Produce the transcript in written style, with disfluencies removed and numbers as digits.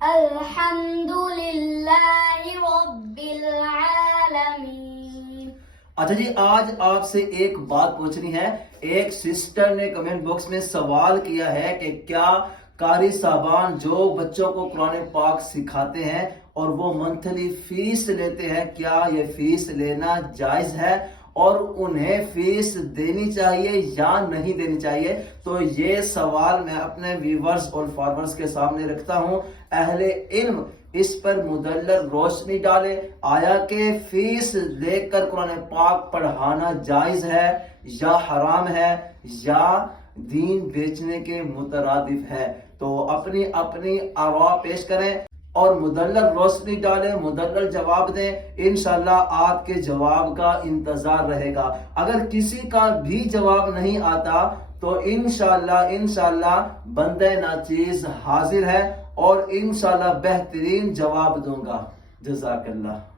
الحمد للہ رب العالمین۔ اچھا جی، آج آپ سے ایک بات پوچھنی ہے۔ ایک سسٹر نے کمنٹ باکس میں سوال کیا ہے کہ کیا قاری صاحبان جو بچوں کو قرآن پاک سکھاتے ہیں اور وہ منتھلی فیس لیتے ہیں، کیا یہ فیس لینا جائز ہے اور انہیں فیس دینی چاہیے یا نہیں دینی چاہیے؟ تو یہ سوال میں اپنے ویورز اور فارورز کے سامنے رکھتا ہوں۔ اہل علم اس پر مدلل روشنی ڈالے، آیا کہ فیس لے کر قرآن پاک پڑھانا جائز ہے یا حرام ہے یا دین بیچنے کے مترادف ہے؟ تو اپنی اپنی آراء پیش کریں اور مدلل روشنی ڈالیں، مدلل جواب دیں۔ انشاءاللہ آپ کے جواب کا انتظار رہے گا۔ اگر کسی کا بھی جواب نہیں آتا تو انشاءاللہ بندہ ناچیز حاضر ہے اور انشاءاللہ بہترین جواب دوں گا۔ جزاک اللہ۔